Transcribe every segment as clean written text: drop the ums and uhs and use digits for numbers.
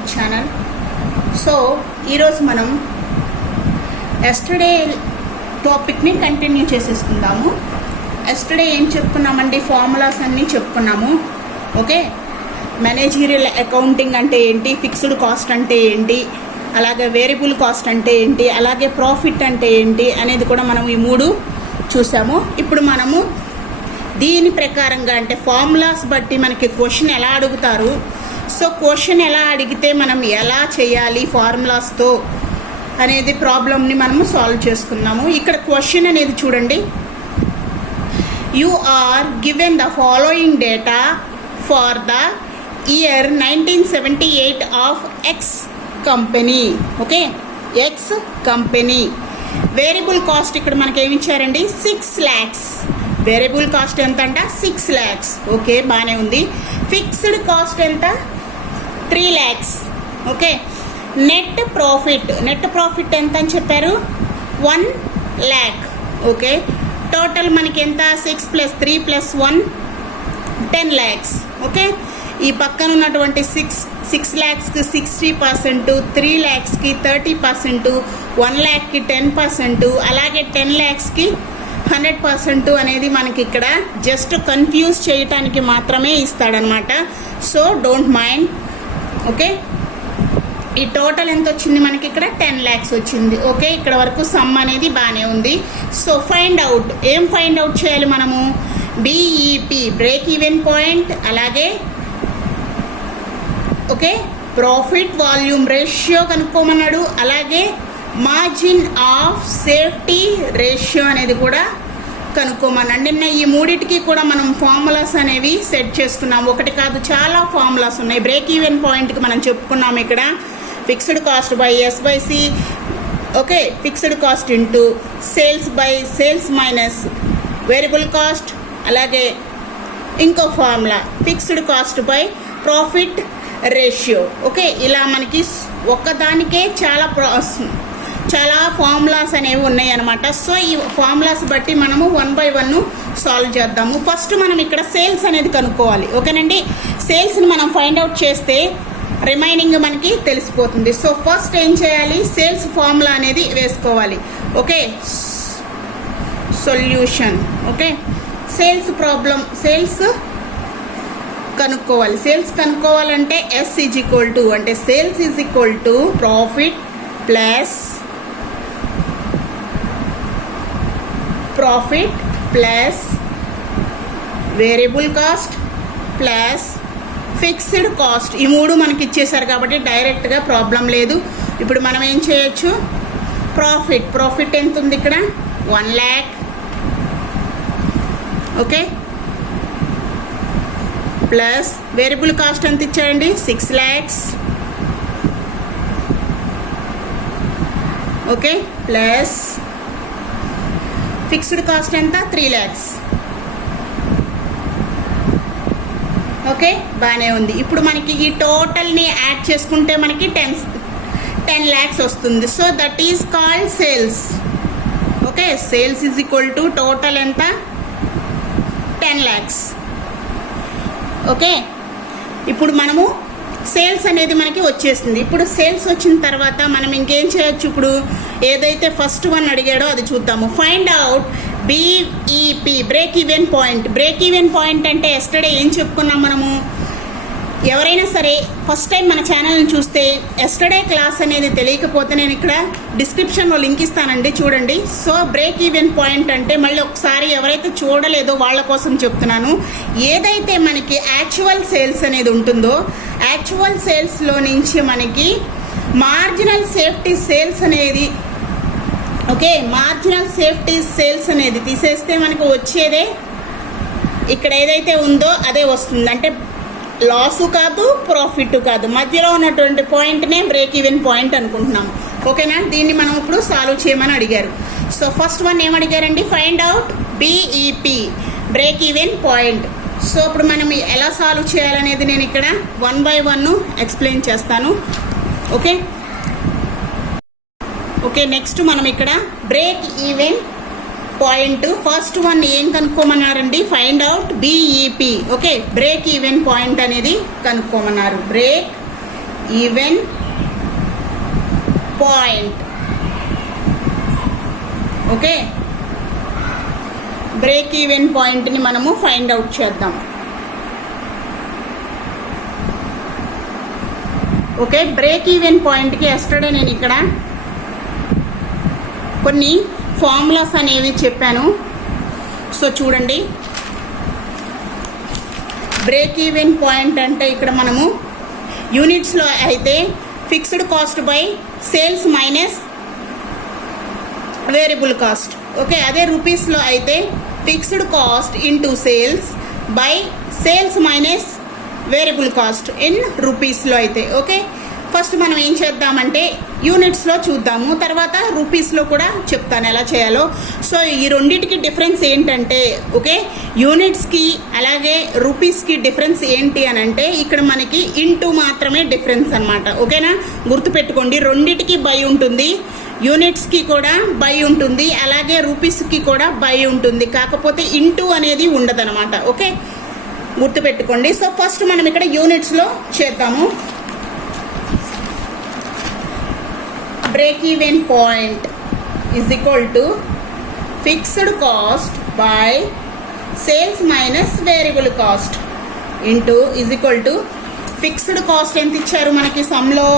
Our channel. So ఈరోజు మనం yesterday టాపిక్ని కంటిన్యూ చేసేసుకుందాము. ఎస్టర్డే ఏం చెప్పుకున్నామండి, ఫార్ములాస్ అన్నీ చెప్పుకున్నాము. ఓకే, మేనేజీరియల్ అకౌంటింగ్ అంటే ఏంటి, ఫిక్స్డ్ కాస్ట్ అంటే ఏంటి, అలాగే వేరియబుల్ కాస్ట్ అంటే ఏంటి, అలాగే ప్రాఫిట్ అంటే ఏంటి అనేది కూడా మనం ఈ మూడు చూసాము. ఇప్పుడు మనము దీని ప్రకారంగా అంటే ఫార్ములాస్ బట్టి మనకి క్వశ్చన్ ఎలా అడుగుతారు, సో క్వశ్చన్ ఎలా అడిగితే మనం ఎలా చేయాలి ఫార్ములాస్తో అనేది ప్రాబ్లమ్ని మనము సాల్వ్ చేసుకున్నాము. ఇక్కడ క్వశ్చన్ అనేది చూడండి, you are given the following data for the year 1978 of X company. Okay, X company variable cost ఇక్కడ మనకి ఏమి ఇచ్చారండి, 6 lakhs. వేరియబుల్ కాస్ట్ ఎంత అంట, 6 lakhs. ఓకే, బాగానే ఉంది. ఫిక్స్డ్ కాస్ట్ ఎంత, 3 lakhs. ఓకే, నెట్ ప్రాఫిట్ ఎంత అని చెప్పారు, 1 lakh. ఓకే, టోటల్ మనకి ఎంత, 6 + 3 + 1 10 lakhs. ఓకే, ఈ పక్కన ఉన్నటువంటి 6 lakhsకి 60%, 3 lakhsకి 30%, 1 lakhకి 10%, అలాగే 10 lakhsకి 100% అనేది మనకి ఇక్కడ జస్ట్ కన్ఫ్యూజ్ చేయటానికి మాత్రమే ఇస్తాడనమాట. So don't mind. ఓకే, ఈ టోటల్ ఎంత వచ్చింది మనకి ఇక్కడ, 10 lakhs వచ్చింది. ఓకే, ఇక్కడ వరకు సమ్ అనేది బాగానే ఉంది. సో ఫైండ్ అవుట్, ఏం ఫైండ్ అవుట్ చేయాలి మనము, బీఈపీ బ్రేక్ ఈవెన్ పాయింట్, అలాగే ఓకే ప్రాఫిట్ వాల్యూమ్ రేషియో కనుక్కోమన్నాడు, అలాగే మార్జిన్ ఆఫ్ సేఫ్టీ రేషియో అనేది కూడా కనుక్కోమన్నాడు. నిన్న ఈ మూడింటికి కూడా మనం ఫార్ములాస్ అనేవి సెట్ చేసుకున్నాం. ఒకటి కాదు, చాలా ఫార్ములాస్ ఉన్నాయి. బ్రేక్ ఈవెన్ పాయింట్కి మనం చెప్పుకున్నాం ఇక్కడ fixed cost by S/C. Okay, fixed cost into sales minus variable cost, అలాగే ఇంకో formula fixed cost by profit ratio. Okay, ఇలా మనకి ఒక్కదానికే చాలా ఫార్ములాస్ అనేవి ఉన్నాయి అనమాట. సో ఈ ఫార్ములాస్ బట్టి మనము 1 by 1 సాల్వ్ చేద్దాము. ఫస్ట్ మనం ఇక్కడ సేల్స్ అనేది కనుక్కోవాలి. ఓకేనండి, సేల్స్ని మనం ఫైండ్ అవుట్ చేస్తే రిమైనింగ్ మనకి తెలిసిపోతుంది. సో ఫస్ట్ ఏం చేయాలి, సేల్స్ ఫార్ములా అనేది వేసుకోవాలి. Okay, solution. ఓకే, సేల్స్ కనుక్కోవాలి. సేల్స్ కనుక్కోవాలంటే S = అంటే sales = profit plus variable cost plus fixed cost. ఈ మూడు మనకి ఇచ్చేసారు కాబట్టి డైరెక్ట్గా ప్రాబ్లం లేదు. ఇప్పుడు మనం ఏం చేయొచ్చు, ప్రాఫిట్ ఎంత ఉంది ఇక్కడ, 1 lakh. Okay, plus variable cost ఎంత ఇచ్చాడండి, 6 lakhs. Okay, plus fixed cost ఎంత, 3 lakhs. ఓకే, బాగానే ఉంది. ఇప్పుడు మనకి ఈ టోటల్ని యాడ్ చేసుకుంటే మనకి 10 lakhs వస్తుంది. So that is called sales. Okay, sales = total ఎంత, 10 lakhs. ఓకే, ఇప్పుడు మనము సేల్స్ అనేది మనకి వచ్చేసింది. ఇప్పుడు సేల్స్ వచ్చిన తర్వాత మనం ఇంకేం చేయొచ్చు, ఇప్పుడు ఏదైతే ఫస్ట్ వన్ అడిగాడో అది చూద్దాము. Find out BEP break even point అంటే ఎస్టర్డే ఏం చెప్పుకున్నాం మనము, ఎవరైనా సరే ఫస్ట్ టైం మన ఛానల్ని చూస్తే ఎస్టర్డే క్లాస్ అనేది తెలియకపోతే నేను ఇక్కడ డిస్క్రిప్షన్లో లింక్ ఇస్తానండి, చూడండి. సో బ్రేక్ ఈవెన్ పాయింట్ అంటే మళ్ళీ ఒకసారి ఎవరైతే చూడలేదో వాళ్ళ కోసం చెప్తున్నాను. ఏదైతే మనకి యాక్చువల్ సేల్స్ అనేది ఉంటుందో, యాక్చువల్ సేల్స్లో నుంచి మనకి మార్జినల్ సేఫ్టీ సేల్స్ అనేది, ఓకే మార్జినల్ సేఫ్టీ సేల్స్ అనేది తీసేస్తే మనకు వచ్చేదే ఇక్కడ ఏదైతే ఉందో అదే వస్తుంది. అంటే లాసు కాదు, ప్రాఫిట్ కాదు, మధ్యలో ఉన్నటువంటి పాయింట్నే బ్రేక్ ఈవెన్ పాయింట్ అనుకుంటున్నాం. ఓకేనా, దీన్ని మనం ఇప్పుడు సాల్వ్ చేయమని అడిగారు. సో ఫస్ట్ వన్ ఏం అడిగారండి, find out BEP break even point. So ఇప్పుడు మనం ఎలా సాల్వ్ చేయాలనేది నేను ఇక్కడ 1 by 1 ఎక్స్ప్లెయిన్ చేస్తాను. ఓకే, నెక్స్ట్ మనం ఇక్కడ break even point first one ఏం కనుక్కోమన్నారండి, find out BEP. Okay, break even point అనేది కనుక్కోమన్నారు. Break even point. Okay, break even పాయింట్ని మనము ఫైండ్ అవుట్ చేద్దాం. ఓకే, బ్రేక్ ఈవెన్ పాయింట్కి ఎస్టర్డే నేను ఇక్కడ కొన్ని ఫార్ములాస్ అనేవి చెప్పాను. సో చూడండి, బ్రేక్ ఈవెన్ పాయింట్ అంటే ఇక్కడ మనము యూనిట్స్లో అయితే fixed cost by sales minus variable cost. Okay, అదే రూపీస్లో అయితే fixed cost into sales by sales minus variable cost in రూపీస్లో అయితే. ఓకే, ఫస్ట్ మనం ఏం చేద్దామంటే యూనిట్స్లో చూద్దాము, తర్వాత రూపీస్లో కూడా చెప్తాను ఎలా చేయాలో. సో ఈ రెండింటికి డిఫరెన్స్ ఏంటంటే, ఓకే, యూనిట్స్కి అలాగే రూపీస్కి డిఫరెన్స్ ఏంటి అని అంటే ఇక్కడ మనకి ఇంటూ మాత్రమే డిఫరెన్స్ అనమాట. ఓకేనా, గుర్తుపెట్టుకోండి, రెండింటికి బై ఉంటుంది. యూనిట్స్కి కూడా బై ఉంటుంది, అలాగే రూపీస్కి కూడా బై ఉంటుంది, కాకపోతే ఇంటూ అనేది ఉండదన్నమాట. ఓకే, గుర్తుపెట్టుకోండి. సో ఫస్ట్ మనం ఇక్కడ యూనిట్స్లో చేద్దాము. Break even point is equal to fixed cost by sales minus variable cost into is equal to fixed cost ఎంత ఇచ్చారు మనకి సమ్లో?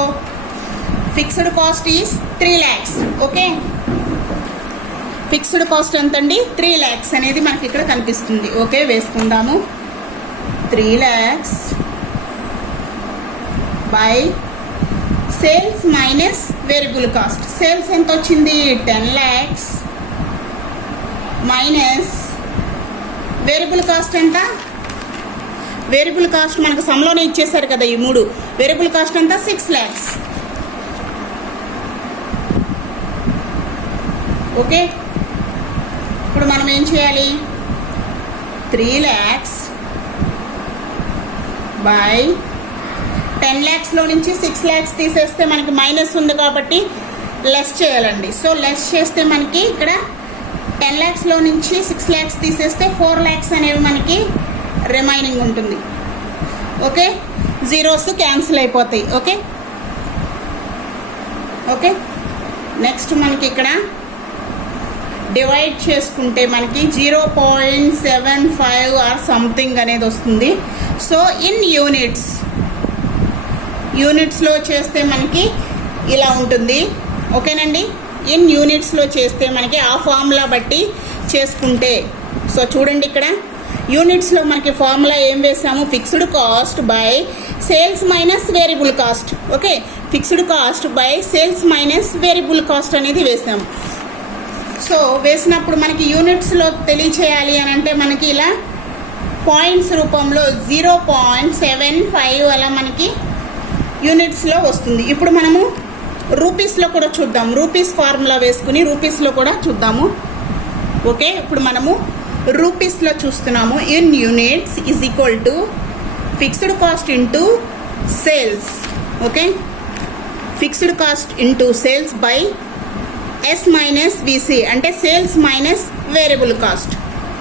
Fixed cost is 3 lakhs. Okay, fixed cost ఎంతండి? 3 lakhs అనేది మనకి ఇక్కడ కనిపిస్తుంది. ఓకే, వేసుకుందాము. 3 lakhs by sales minus variable cost. Sales ఎంత వచ్చింది? 10 lakhs మైనస్ వేరియబుల్ కాస్ట్ ఎంత? వేరియబుల్ కాస్ట్ మనకు సమ్లోనే ఇచ్చేసారు కదా ఈ 3. వేరియబుల్ కాస్ట్ ఎంత? 6 lakhs. ఓకే, ఇప్పుడు మనం ఏం చేయాలి? 3 lakhs బై 10 lakhsలో నుంచి 6 lakhs తీసేస్తే మనకి మైనస్ ఉంది కాబట్టి లెస్ చేయాలండి. సో లెస్ చేస్తే మనకి ఇక్కడ 10 lakhsలో నుంచి 6 lakhs తీసేస్తే 4 lakhs అనేవి మనకి రిమైనింగ్ ఉంటుంది. ఓకే, జీరోస్ క్యాన్సిల్ అయిపోతాయి. ఓకే ఓకే, నెక్స్ట్ మనకి ఇక్కడ డివైడ్ చేసుకుంటే మనకి 0.75 ఆర్ సంథింగ్ అనేది వస్తుంది. సో ఇన్ యూనిట్స్లో చేస్తే మనకి ఇలా ఉంటుంది. ఓకేనండి, ఇన్ యూనిట్స్లో చేస్తే మనకి ఆ ఫార్ములా బట్టి చేసుకుంటే. సో చూడండి, ఇక్కడ యూనిట్స్లో మనకి ఫార్ములా ఏం వేసాము? Fixed cost by sales minus variable cost. Okay, fixed cost by sales minus variable cost అనేది వేసాము. సో వేసినప్పుడు మనకి యూనిట్స్లో తెలియచేయాలి అని అంటే మనకి ఇలా పాయింట్స్ రూపంలో 0.75 అలా మనకి యూనిట్స్లో వస్తుంది. ఇప్పుడు మనము రూపీస్లో కూడా చూద్దాం. రూపీస్ ఫార్ములా వేసుకుని రూపీస్లో కూడా చూద్దాము. ఓకే, ఇప్పుడు మనము రూపీస్లో చూస్తున్నాము. In units is equal to fixed cost into sales. Okay, fixed cost into sales by S minus VC అంటే సేల్స్ మైనస్ వేరియబుల్ కాస్ట్.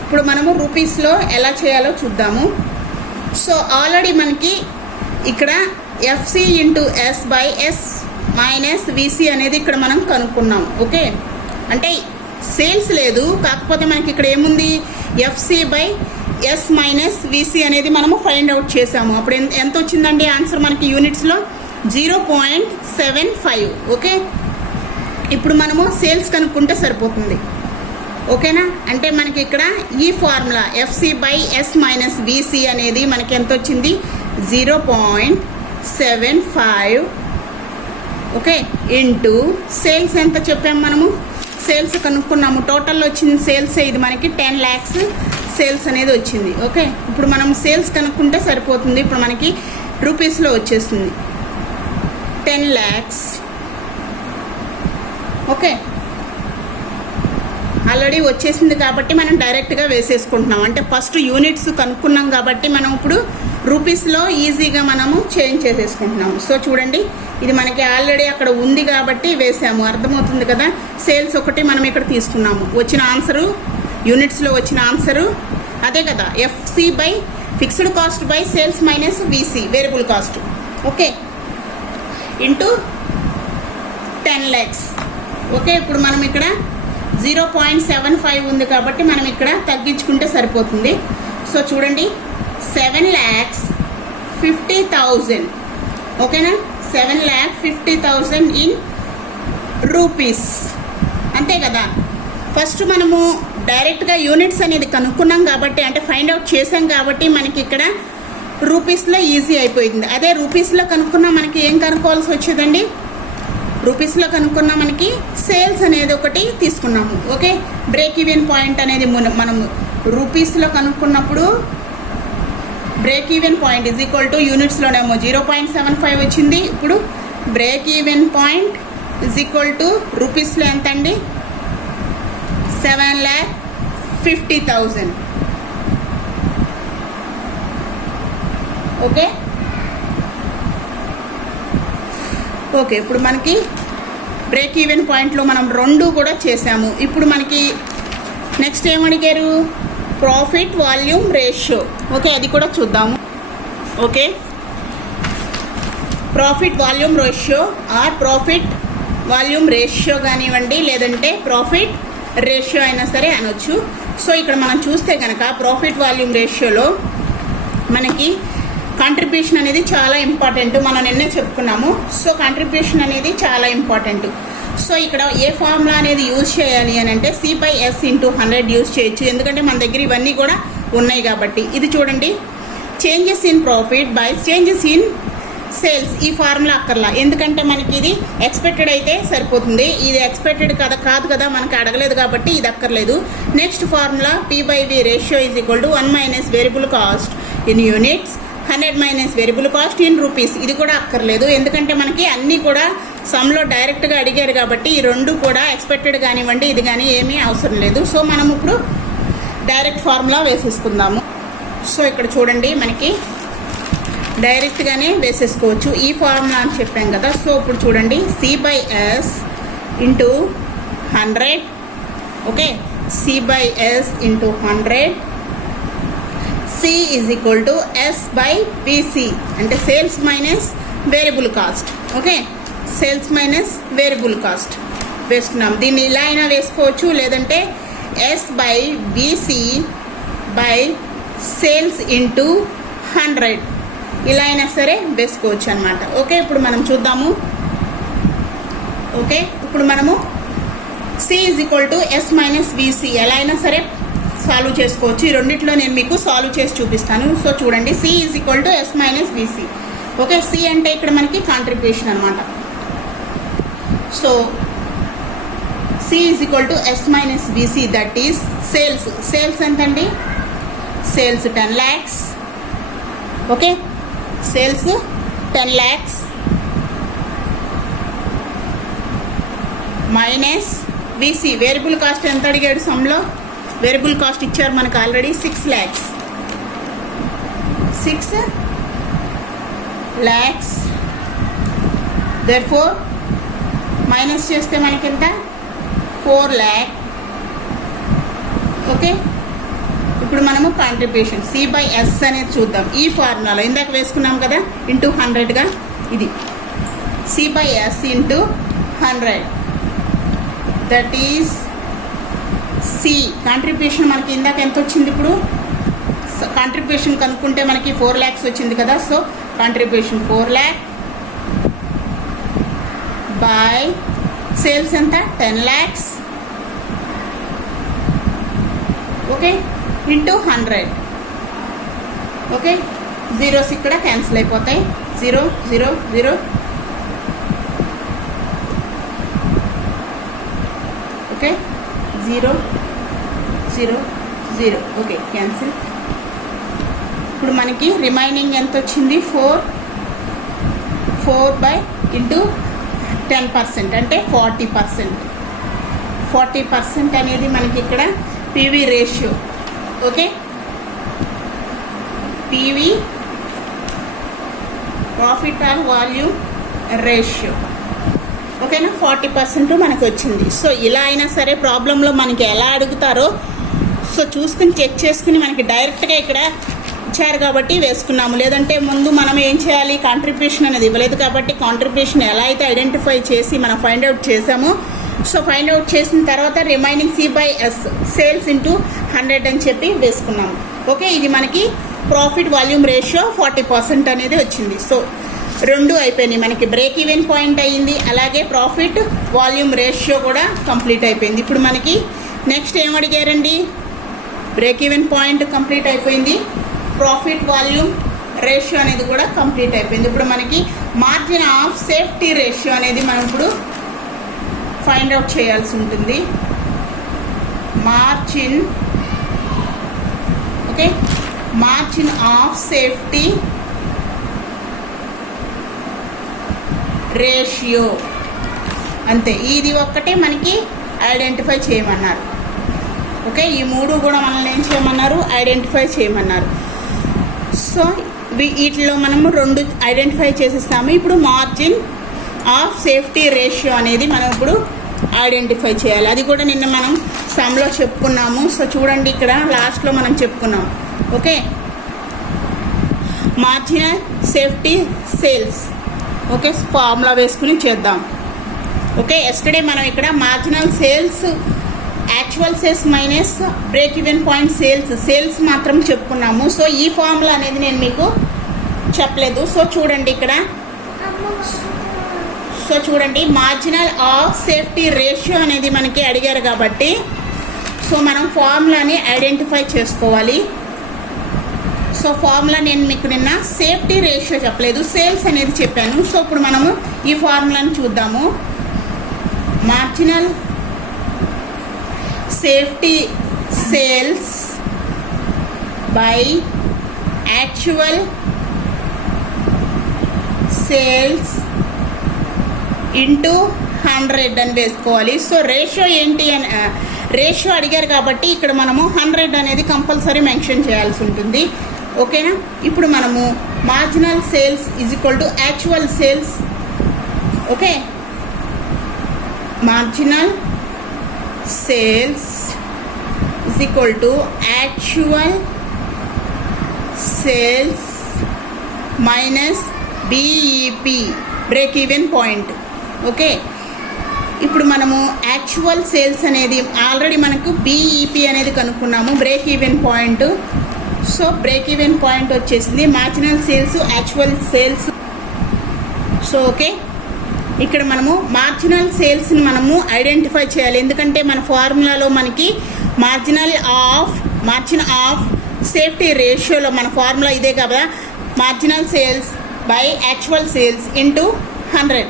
ఇప్పుడు మనము రూపీస్లో ఎలా చేయాలో చూద్దాము. సో ఆల్రెడీ మనకి ఇక్కడ FC into S by S minus VC అనేది ఇక్కడ మనం కనుక్కున్నాం. ఓకే, అంటే సేల్స్ లేదు, కాకపోతే మనకి ఇక్కడ ఏముంది? FC by S minus VC అనేది మనము ఫైండ్ అవుట్ చేసాము. అప్పుడు ఎంత వచ్చిందండి ఆన్సర్ మనకి యూనిట్స్లో? 0.75. ఓకే, ఇప్పుడు మనము సేల్స్ కనుక్కుంటే సరిపోతుంది. ఓకేనా, అంటే మనకి ఇక్కడ ఈ formula FC by S minus VC అనేది మనకి ఎంత వచ్చింది? 0.75. ఓకే, ఇంటూ సేల్స్ ఎంత చెప్పాము మనము? సేల్స్ కనుక్కున్నాము. టోటల్లో వచ్చింది సేల్స్ ఇది మనకి 10 lakhs సేల్స్ అనేది వచ్చింది. ఓకే, ఇప్పుడు మనం సేల్స్ కనుక్కుంటే సరిపోతుంది. ఇప్పుడు మనకి రూపీస్లో వచ్చేస్తుంది 10 lakhs. ఓకే, ఆల్రెడీ వచ్చేసింది కాబట్టి మనం డైరెక్ట్గా వేసేసుకుంటున్నాం. అంటే ఫస్ట్ యూనిట్స్ కనుక్కున్నాం కాబట్టి మనం ఇప్పుడు రూపీస్లో ఈజీగా మనము చేంజ్ చేసేసుకుంటున్నాము. సో చూడండి, ఇది మనకి ఆల్రెడీ అక్కడ ఉంది కాబట్టి వేసాము. అర్థమవుతుంది కదా? సేల్స్ ఒకటి మనం ఇక్కడ తీసుకున్నాము. వచ్చిన ఆన్సరు యూనిట్స్లో వచ్చిన ఆన్సరు అదే కదా, FC by fixed cost by sales minus VC variable cost. Okay, into 10 lakhs. Okay, ఇప్పుడు మనం ఇక్కడ 0.75 ఉంది కాబట్టి మనం ఇక్కడ తగ్గించుకుంటే సరిపోతుంది. సో చూడండి 7,50,000. ఓకేనా, 7,50,000 ఇన్ రూపీస్, అంతే కదా. ఫస్ట్ మనము డైరెక్ట్గా యూనిట్స్ అనేది కనుక్కున్నాం కాబట్టి, అంటే ఫైండ్ అవుట్ చేసాం కాబట్టి మనకి ఇక్కడ రూపీస్లో ఈజీ అయిపోయింది. అదే రూపీస్లో కనుక్కున్నా మనకి ఏం కనుక్కోవాల్సి వచ్చేదండి, రూపీస్లో కనుక్కున్నా మనకి సేల్స్ అనేది ఒకటి తీసుకున్నాము. ఓకే, బ్రేక్ ఈవెన్ పాయింట్ అనేది మనం రూపీస్లో కనుక్కున్నప్పుడు break even point is equal to యూనిట్స్లోనేమో 0.75 వచ్చింది. ఇప్పుడు break even point is equal to రూపీస్లో ఎంత అండి, 7,50,000. ఓకే ఓకే, ఇప్పుడు మనకి బ్రేక్ ఈవెన్ పాయింట్లో మనం 2 కూడా చేసాము. ఇప్పుడు మనకి నెక్స్ట్ ఏమడిగారు, ప్రాఫిట్ వాల్యూమ్ రేషియో. ఓకే, అది కూడా చూద్దాము. Okay, profit volume ratio or profit volume ratio కానివ్వండి, లేదంటే ప్రాఫిట్ రేషియో అయినా సరే అనొచ్చు. సో ఇక్కడ మనం చూస్తే కనుక ప్రాఫిట్ వాల్యూమ్ రేషియోలో మనకి కాంట్రిబ్యూషన్ అనేది చాలా ఇంపార్టెంట్, మనం నిన్నే చెప్పుకున్నాము. సో కాంట్రిబ్యూషన్ అనేది చాలా ఇంపార్టెంట్. సో ఇక్కడ ఏ ఫార్ములా అనేది యూజ్ చేయాలి అని అంటే C/S × 100 యూజ్ చేయొచ్చు, ఎందుకంటే మన దగ్గర ఇవన్నీ కూడా ఉన్నాయి కాబట్టి. ఇది చూడండి, changes in profit by changes in sales. ఈ ఫార్ములా అక్కర్లా, ఎందుకంటే మనకి ఇది ఎక్స్పెక్టెడ్ అయితే సరిపోతుంది. ఇది ఎక్స్పెక్టెడ్ కాదు కదా, మనకి అడగలేదు కాబట్టి ఇది అక్కర్లేదు. Next formula P/V ratio is equal to 1 - variable cost in units 100 - variable cost in rupees. ఇది కూడా అక్కర్లేదు, ఎందుకంటే మనకి అన్నీ కూడా సమ్లో డైరెక్ట్గా అడిగారు కాబట్టి ఈ 2 కూడా ఎక్స్పెక్టెడ్ కానివ్వండి ఇది కానీ ఏమీ అవసరం లేదు. సో మనం ఇప్పుడు డైరెక్ట్ ఫార్ములా వేసేసుకుందాము. సో ఇక్కడ చూడండి మనకి డైరెక్ట్గానే వేసేసుకోవచ్చు ఈ ఫార్ములా అని చెప్పాం కదా. సో ఇప్పుడు చూడండి C/S × 100. Okay, C/S × 100. C is equal to S/VC, అంటే sales minus variable cost. Okay, sales minus variable cost వేసుకున్నాం. దీన్ని ఇలా అయినా వేసుకోవచ్చు, లేదంటే S/VC బై సేల్స్ ఇంటూ 100 ఇలా అయినా సరే వేసుకోవచ్చు అనమాట. ఓకే, ఇప్పుడు మనం చూద్దాము. ఓకే, ఇప్పుడు మనము C is equal to S - VC ఎలా అయినా సరే సాల్వ్ చేసుకోవచ్చు. ఈ రెండిట్లో నేను మీకు సాల్వ్ చేసి చూపిస్తాను. సో చూడండి, C is equal to S - VC. Okay, C అంటే ఇక్కడ మనకి కాంట్రిబ్యూషన్ అనమాట. So C is equal to S - VC, that is sales. Sales ఎంతండి, sales 10 lakhs. Okay, sales 10 lakhs minus VC variable cost ఎంత అడిగాడు సమ్లో, వేరియబుల్ కాస్ట్ ఇచ్చారు మనకు ఆల్రెడీ 6 lakhs. 6 lakhs, therefore మైనస్ చేస్తే మనకి ఎంత 4 lakh. ఓకే, ఇప్పుడు మనము కాంట్రిబ్యూషన్ C/S అనేది చూద్దాం. ఈ ఫార్ములాలో ఇందాక వేసుకున్నాం కదా, ఇంటూ 100గా ఇది C/S × 100, that is C. Contribution మనకి ఇందాక ఎంత వచ్చింది, ఇప్పుడు కాంట్రిబ్యూషన్ కనుక్కుంటే మనకి 4 lakhs వచ్చింది కదా. So contribution 4 lakh by sales ఎంత 10 lakhs. Okay, into 100. Okay, zeros ఇక్కడ క్యాన్సిల్ అయిపోతాయి, 0 0 0. ఓకే, 0 0 0. Okay, cancel. ఇప్పుడు మనకి రిమైనింగ్ ఎంత వచ్చింది, 4 బై ఇంటూ 10% అంటే 40%. 40% అనేది మనకి ఇక్కడ PV ratio. Okay, PV profit or volume ratio. ఓకేనా, 40% మనకు వచ్చింది. సో ఇలా అయినా సరే ప్రాబ్లంలో మనకి ఎలా అడుగుతారో సో చూసుకుని చెక్ చేసుకుని మనకి డైరెక్ట్గా ఇక్కడ ఇచ్చారు కాబట్టి వేసుకున్నాము. లేదంటే ముందు మనం ఏం చేయాలి, కాంట్రిబ్యూషన్ అనేది ఇవ్వలేదు కాబట్టి కాంట్రిబ్యూషన్ ఎలా అయితే ఐడెంటిఫై చేసి మనం ఫైండ్ అవుట్ చేసామో, సో ఫైండ్ అవుట్ చేసిన తర్వాత రిమైనింగ్ C/S సేల్స్ ఇంటూ 100 అని చెప్పి వేసుకున్నాము. ఓకే, ఇది మనకి ప్రాఫిట్ వాల్యూమ్ రేషియో 40% అనేది వచ్చింది. సో రెండు అయిపోయినాయి, మనకి బ్రేక్ ఈవెన్ పాయింట్ అయ్యింది, అలాగే ప్రాఫిట్ వాల్యూమ్ రేషియో కూడా కంప్లీట్ అయిపోయింది. ఇప్పుడు మనకి నెక్స్ట్ ఏం అడిగారండి, బ్రేక్ ఈవెన్ పాయింట్ కంప్లీట్ అయిపోయింది, ప్రాఫిట్ వాల్యూమ్ రేషియో అనేది కూడా కంప్లీట్ అయిపోయింది. ఇప్పుడు మనకి మార్జిన్ ఆఫ్ సేఫ్టీ రేషియో అనేది మనం ఇప్పుడు ఫైండ్ అవుట్ చేయాల్సి ఉంటుంది. Margin, okay, margin of safety ratio అంతే, ఇది ఒక్కటే మనకి ఐడెంటిఫై చేయమన్నారు. ఓకే, ఈ మూడు కూడా మనల్ని ఏం చేయమన్నారు, ఐడెంటిఫై చేయమన్నారు. సో వీటిలో మనము రెండు ఐడెంటిఫై చేసేస్తాము. ఇప్పుడు మార్జిన్ ఆఫ్ సేఫ్టీ రేషియో అనేది మనం ఇప్పుడు ఐడెంటిఫై చేయాలి. అది కూడా నిన్న మనం సమ్లో చెప్పుకున్నాము. సో చూడండి, ఇక్కడ లాస్ట్లో మనం చెప్పుకున్నాం. Okay, marginal safety sales, okay, formula వేసుకుని చేద్దాం. ఓకే, ఎస్టర్డే మనం ఇక్కడ marginal sales, actual sales minus break even point sales మాత్రం చెప్పుకున్నాము. సో ఈ ఫార్ములా అనేది నేను మీకు చెప్పలేదు. సో చూడండి ఇక్కడ, సో చూడండి, మార్జినల్ ఆఫ్ సేఫ్టీ రేషియో అనేది మనకి అడిగారు కాబట్టి సో మనం ఫార్ములాని ఐడెంటిఫై చేసుకోవాలి. సో ఫార్ములా నేను మీకు నిన్న సేఫ్టీ రేషియో చెప్పలేదు, సేల్స్ అనేది చెప్పాను. సో ఇప్పుడు మనము ఈ ఫార్ములాని చూద్దాము. Marginal safety sales by actual sales into 100 అని వేసుకోవాలి. సో రేషియో ఏంటి అని, రేషియో అడిగారు కాబట్టి ఇక్కడ మనము 100 అనేది కంపల్సరీ మెన్షన్ చేయాల్సి ఉంటుంది. ఓకేనా, ఇప్పుడు మనము marginal sales is equal to actual sales. Okay, marginal sales is equal to actual sales minus BEP, break even point. Okay, ఇప్పుడు మనము యాక్చువల్ సేల్స్ అనేది ఆల్రెడీ మనకు BEP అనేది కనుక్కున్నాము, break even point. So break even point వచ్చేసింది, marginal sales, actual sales. So okay, ఇక్కడ మనము marginal సేల్స్ని మనము ఐడెంటిఫై చేయాలి. ఎందుకంటే మన ఫార్ములాలో మనకి మార్జిన్ ఆఫ్ సేఫ్టీ రేషియోలో మన ఫార్ములా ఇదే కదా, marginal sales by actual sales into 100.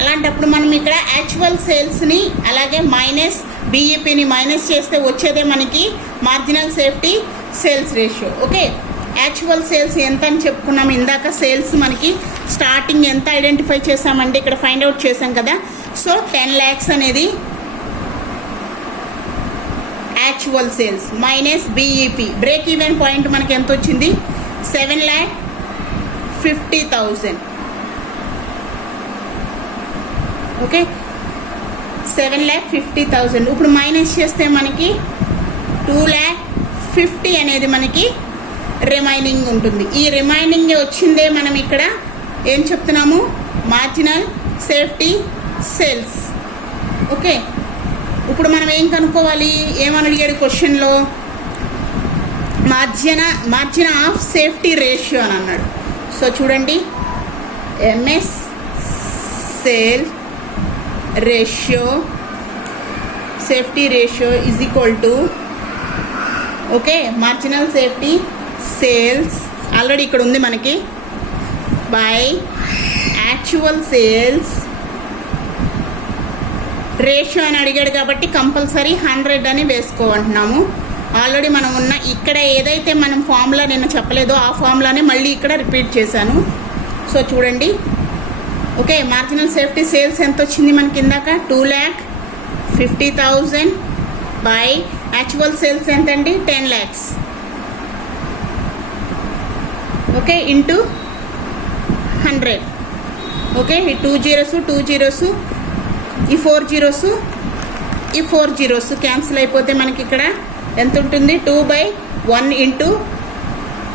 అలాంటప్పుడు మనం ఇక్కడ యాక్చువల్ సేల్స్ని అలాగే మైనస్ BEPని మైనస్ చేస్తే వచ్చేదే మనకి marginal safety sales ratio. Okay, actual sales ఎంత అని చెప్పుకున్నాం ఇందాక. సేల్స్ మనకి స్టార్టింగ్ ఎంత ఐడెంటిఫై చేసామంటే ఇక్కడ ఫైండ్ అవుట్ చేసాం కదా. సో 10 lakhs అనేది actual sales minus BEP, break even point మనకి ఎంత వచ్చింది, 7,50,000. ఓకే, 7,50,000. ఇప్పుడు మైనస్ చేస్తే మనకి 2,50,000 అనేది మనకి రిమైనింగ్ ఉంటుంది. ఈ రిమైనింగ్ వచ్చిందే మనం ఇక్కడ ఏం చెప్తున్నాము, మార్జినల్ సేఫ్టీ సేల్స్. ఓకే, ఇప్పుడు మనం ఏం కనుక్కోవాలి, ఏమని అడిగాడు క్వశ్చన్లో, మార్జిన్ ఆఫ్ సేఫ్టీ రేషియో అని అన్నాడు. సో చూడండి, MS sale ratio, safety ratio is equal to, okay, marginal safety sales already ఇక్కడ ఉంది మనకి, బై యాక్చువల్ సేల్స్ రేషియో అని అడిగాడు కాబట్టి కంపల్సరీ 100 అని వేసుకోమంటున్నాము. ఆల్రెడీ మనం ఉన్న ఇక్కడ ఏదైతే మనం ఫార్ములా నిన్న చెప్పలేదో ఆ ఫార్ములానే మళ్ళీ ఇక్కడ రిపీట్ చేశాను. సో చూడండి, ఓకే, మార్జినల్ సేఫ్టీ సేల్స్ ఎంత వచ్చింది మనకి ఇందాక, 2,50,000 బై యాక్చువల్ సేల్స్ ఎంతండి, 10 lakhs. Okay, into 100. ఓకే, ఈ 2 zeros, ఈ 4 zeros క్యాన్సిల్ అయిపోతే మనకి ఇక్కడ ఎంత ఉంటుంది, 2/1 ఇంటూ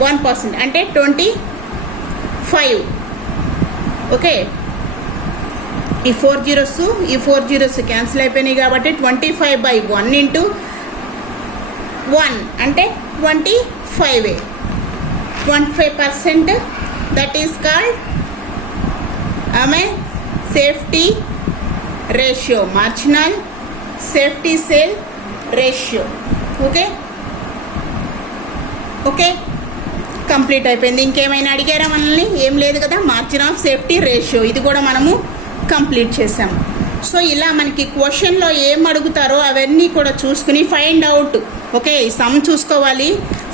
1% అంటే 25. ఓకే, ఈ 4 జీరోస్ క్యాన్సిల్ అయిపోయినాయి కాబట్టి 25/1 ఇంటూ 1 అంటే 25. 25% that is called safety ratio, marginal safety sale ratio. Okay okay, complete అయిపోయింది. ఇంకేమైనా అడిగారా మనల్ని? ఏం లేదు కదా. మార్జిన్ ఆఫ్ సేఫ్టీ రేషియో ఇది కూడా మనము కంప్లీట్ చేసాము. సో ఇలా మనకి క్వశ్చన్లో ఏం అడుగుతారో అవన్నీ కూడా చూసుకుని ఫైండ్ అవుట్. ఓకే, సమ్ చూసుకోవాలి,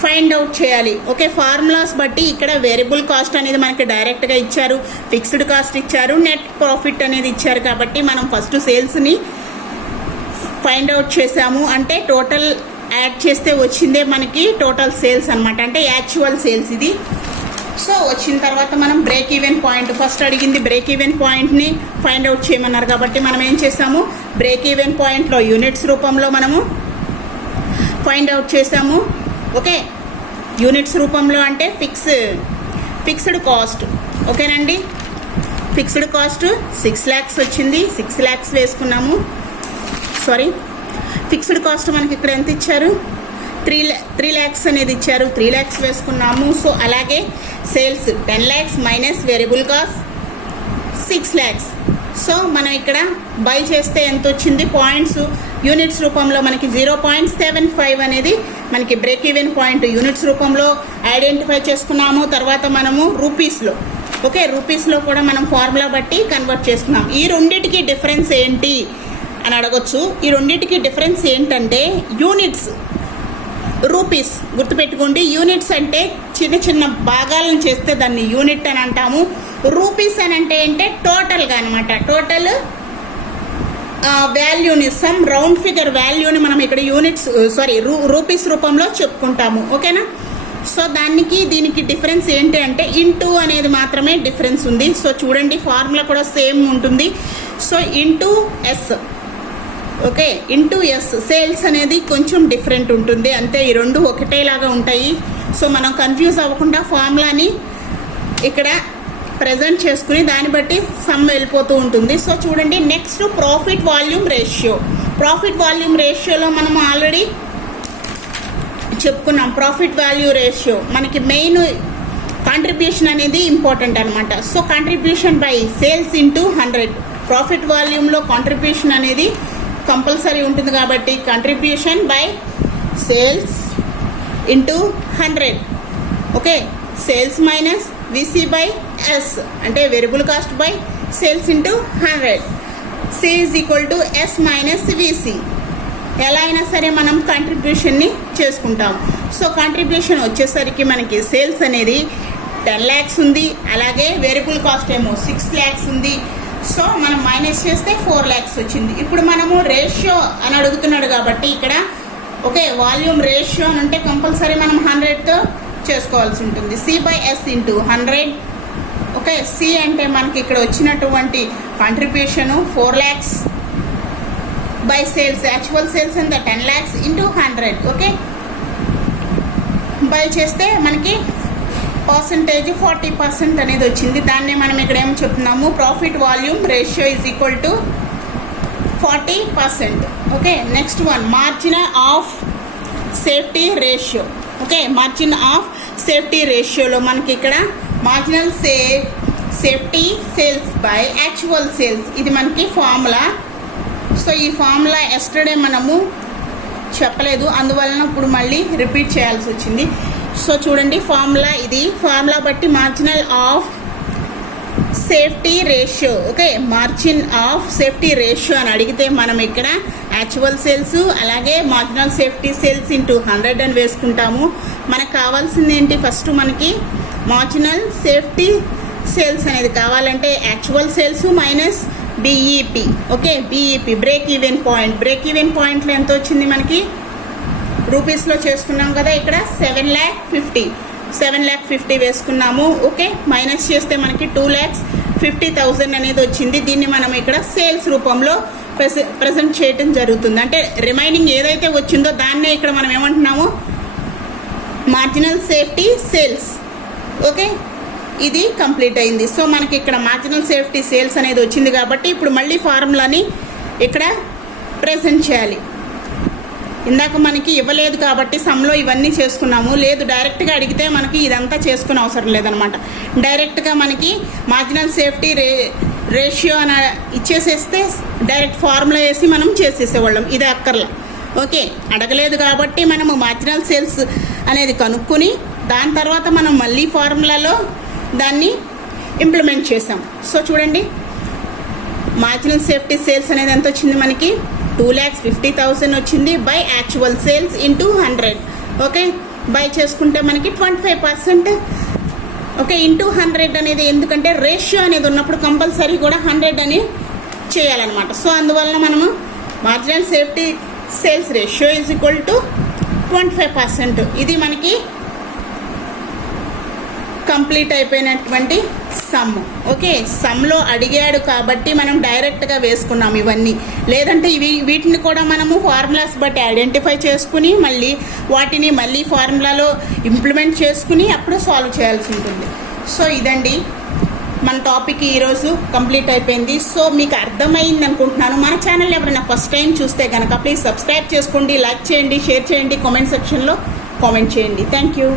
ఫైండ్ అవుట్ చేయాలి. ఓకే, ఫార్ములాస్ బట్టి ఇక్కడ వేరియబుల్ కాస్ట్ అనేది మనకి డైరెక్ట్గా ఇచ్చారు, ఫిక్స్డ్ కాస్ట్ ఇచ్చారు, నెట్ ప్రాఫిట్ అనేది ఇచ్చారు. కాబట్టి మనం ఫస్ట్ సేల్స్ని ఫైండ్ అవుట్ చేసాము. అంటే టోటల్ యాడ్ చేస్తే వచ్చిందే మనకి టోటల్ సేల్స్ అనమాట, అంటే యాక్చువల్ సేల్స్ ఇది. సో వచ్చిన తర్వాత మనం బ్రేక్ ఈవెన్ పాయింట్, ఫస్ట్ అడిగింది బ్రేక్ ఈవెన్ పాయింట్ని ఫైండ్ అవుట్ చేయమన్నారు కాబట్టి మనం ఏం చేసాము, బ్రేక్ ఈవెన్ పాయింట్లో యూనిట్స్ రూపంలో మనము ఫైండ్ అవుట్ చేసాము. ఓకే, యూనిట్స్ రూపంలో అంటే ఫిక్స్డ్ కాస్ట్. ఓకేనండి, ఫిక్స్డ్ కాస్ట్ 6 lakhs వచ్చింది, 6 lakhs వేసుకున్నాము. సారీ, ఫిక్స్డ్ కాస్ట్ మనకి ఇక్కడ ఎంత ఇచ్చారు, 3 lakhs అనేది ఇచ్చారు, 3 lakhs వేసుకున్నాము. సో అలాగే sales 10 lakhs minus variable cost 6 lakhs. So మనం ఇక్కడ బై చేస్తే ఎంత వచ్చింది, పాయింట్స్ యూనిట్స్ రూపంలో మనకి 0.75 అనేది మనకి బ్రేక్ ఈవెన్ పాయింట్ యూనిట్స్ రూపంలో ఐడెంటిఫై చేసుకున్నాము. తర్వాత మనము రూపీస్లో, ఓకే, రూపీస్లో కూడా మనం ఫార్ములా బట్టి కన్వర్ట్ చేసుకున్నాం. ఈ రెండింటికి డిఫరెన్స్ ఏంటి అని అడగొచ్చు. ఈ రెండింటికి డిఫరెన్స్ ఏంటంటే యూనిట్స్, రూపీస్ గుర్తుపెట్టుకోండి. యూనిట్స్ అంటే చిన్న చిన్న భాగాలను చేస్తే దాన్ని యూనిట్ అని అంటాము. రూపీస్ అని అంటే ఏంటంటే టోటల్గా అనమాట, టోటల్ వాల్యూని, సమ్ రౌండ్ ఫిగర్ వాల్యూని మనం ఇక్కడ యూనిట్స్ రూపీస్ రూపంలో చెప్పుకుంటాము. ఓకేనా. సో దీనికి డిఫరెన్స్ ఏంటి అంటే ఇంటూ అనేది మాత్రమే డిఫరెన్స్ ఉంది. సో చూడండి, ఫార్ములా కూడా సేమ్ ఉంటుంది. So into S, okay, into S. Sales అనేది కొంచెం డిఫరెంట్ ఉంటుంది అంతే, ఈ రెండు ఒకటేలాగా ఉంటాయి. సో మనం కన్ఫ్యూజ్ అవ్వకుండా ఫార్ములాని ఇక్కడ ప్రజెంట్ చేసుకుని దాన్ని బట్టి సమ్ వెళ్ళిపోతూ ఉంటుంది. సో చూడండి, next profit volume ratio. Profit volume రేషియోలో మనం ఆల్రెడీ చెప్పుకున్నాం. ప్రాఫిట్ వాల్యూ రేషియో మనకి మెయిన్ కాంట్రిబ్యూషన్ అనేది ఇంపార్టెంట్ అనమాట. So contribution by sales into 100. Profit వాల్యూమ్లో కాంట్రిబ్యూషన్ అనేది కంపల్సరీ ఉంటుంది కాబట్టి contribution by sales into 100. Okay, sales minus VC by S అంటే variable cost by sales into 100. C is equal to S minus VC. ఎలా అయినా సరే మనం కాంట్రిబ్యూషన్ని చేసుకుంటాం. సో కాంట్రిబ్యూషన్ వచ్చేసరికి మనకి సేల్స్ అనేది 10 lakhs ఉంది, అలాగే వేరియబుల్ కాస్ట్ ఏమో 6 lakhs ఉంది. సో మనం మైనస్ చేస్తే 4 lakhs వచ్చింది. ఇప్పుడు మనము రేషియో అని అడుగుతున్నాడు కాబట్టి ఇక్కడ ఓకే, వాల్యూమ్ రేషియో అని అంటే కంపల్సరీ మనం 100తో చేసుకోవాల్సి ఉంటుంది. C by S into 100. Okay, C అంటే మనకి ఇక్కడ వచ్చినటువంటి contribution 4 lakhs by sales, actual sales ఎంత 10 lakhs ఇంటూ 100. ఓకే, బై చేస్తే మనకి పర్సంటేజ్ 40% అనేది వచ్చింది. దాన్నే మనం ఇక్కడ ఏం చెప్తున్నాము, profit volume ratio is equal to 40%. Okay, next one margin of safety ratio. Okay, margin of safety రేషియోలో మనకి ఇక్కడ marginal safety sales by actual sales, ఇది మనకి ఫార్ములా. సో ఈ ఫార్ములా ఎస్టర్డే మనము చెప్పలేదు, అందువలన ఇప్పుడు మళ్ళీ రిపీట్ చేయాల్సి వచ్చింది. సో చూడండి, ఫార్ములా ఇది. ఫార్ములా బట్టి marginal of safety ratio. Okay, margin of safety ratio అని అడిగితే మనం ఇక్కడ యాక్చువల్ సేల్స్ అలాగే మార్జినల్ సేఫ్టీ సేల్స్ ఇంటూ 100 అని వేసుకుంటాము. మనకు కావాల్సింది ఏంటి, ఫస్ట్ మనకి మార్జినల్ సేఫ్టీ సేల్స్ అనేది కావాలంటే actual sales minus BEP. Okay, BEP break even point. Break even పాయింట్లో ఎంత వచ్చింది మనకి, రూపీస్లో చేసుకున్నాం కదా, ఇక్కడ 7,50,000 వేసుకున్నాము. ఓకే, మైనస్ చేస్తే మనకి 2,50,000 అనేది వచ్చింది. దీన్ని మనం ఇక్కడ సేల్స్ రూపంలో ప్రజెంట్ చేయటం జరుగుతుంది. అంటే రిమైనింగ్ ఏదైతే వచ్చిందో దాన్నే ఇక్కడ మనం ఏమంటున్నాము, మార్జినల్ సేఫ్టీ సేల్స్. ఓకే, ఇది కంప్లీట్ అయింది. సో మనకి ఇక్కడ మార్జినల్ సేఫ్టీ సేల్స్ అనేది వచ్చింది కాబట్టి ఇప్పుడు మళ్ళీ ఫార్ములాని ఇక్కడ ప్రెజెంట్ చేయాలి. ఇందాక మనకి ఇవ్వలేదు కాబట్టి సమ్లో ఇవన్నీ చేసుకున్నాము. లేదు డైరెక్ట్గా అడిగితే మనకి ఇదంతా చేసుకునే అవసరం లేదనమాట. డైరెక్ట్గా మనకి మార్జినల్ సేఫ్టీ రేషియో అని ఇచ్చేసేస్తే డైరెక్ట్ ఫార్ములా వేసి మనం చేసేసేవాళ్ళం. ఇది అక్కర్లా. ఓకే, అడగలేదు కాబట్టి మనము మార్జినల్ సేల్స్ అనేది కనుక్కొని దాని తర్వాత మనం మళ్ళీ ఫార్ములాలో దాన్ని ఇంప్లిమెంట్ చేసాం. సో చూడండి, మార్జినల్ సేఫ్టీ సేల్స్ అనేది ఎంత వచ్చింది మనకి 2,50,000 వచ్చింది by actual sales into 100. Okay, by చేసుకుంటే మనకి 25%. ఓకే, ఇంటూ 100 అనేది ఎందుకంటే రేషియో అనేది ఉన్నప్పుడు కంపల్సరీ కూడా 100 అని చేయాలన్నమాట. సో అందువలన మనము marginal safety sales ratio is equal to 25%. ఇది మనకి కంప్లీట్ అయిపోయినటువంటి సమ్. ఓకే, సమ్లో అడిగాడు కాబట్టి మనం డైరెక్ట్గా వేసుకున్నాం ఇవన్నీ. లేదంటే వీటిని కూడా మనము ఫార్ములాస్ బట్టి ఐడెంటిఫై చేసుకుని మళ్ళీ వాటిని మళ్ళీ ఫార్ములాలో ఇంప్లిమెంట్ చేసుకుని అప్పుడు సాల్వ్ చేయాల్సి ఉంటుంది. సో ఇదండి మన టాపిక్ ఈరోజు కంప్లీట్ అయిపోయింది. సో మీకు అర్థమైంది అనుకుంటున్నాను. మన ఛానల్ ఎవరైనా ఫస్ట్ టైం చూస్తే కనుక ప్లీజ్ సబ్స్క్రైబ్ చేసుకోండి, లైక్ చేయండి, షేర్ చేయండి, కామెంట్ సెక్షన్లో కామెంట్ చేయండి. Thank you.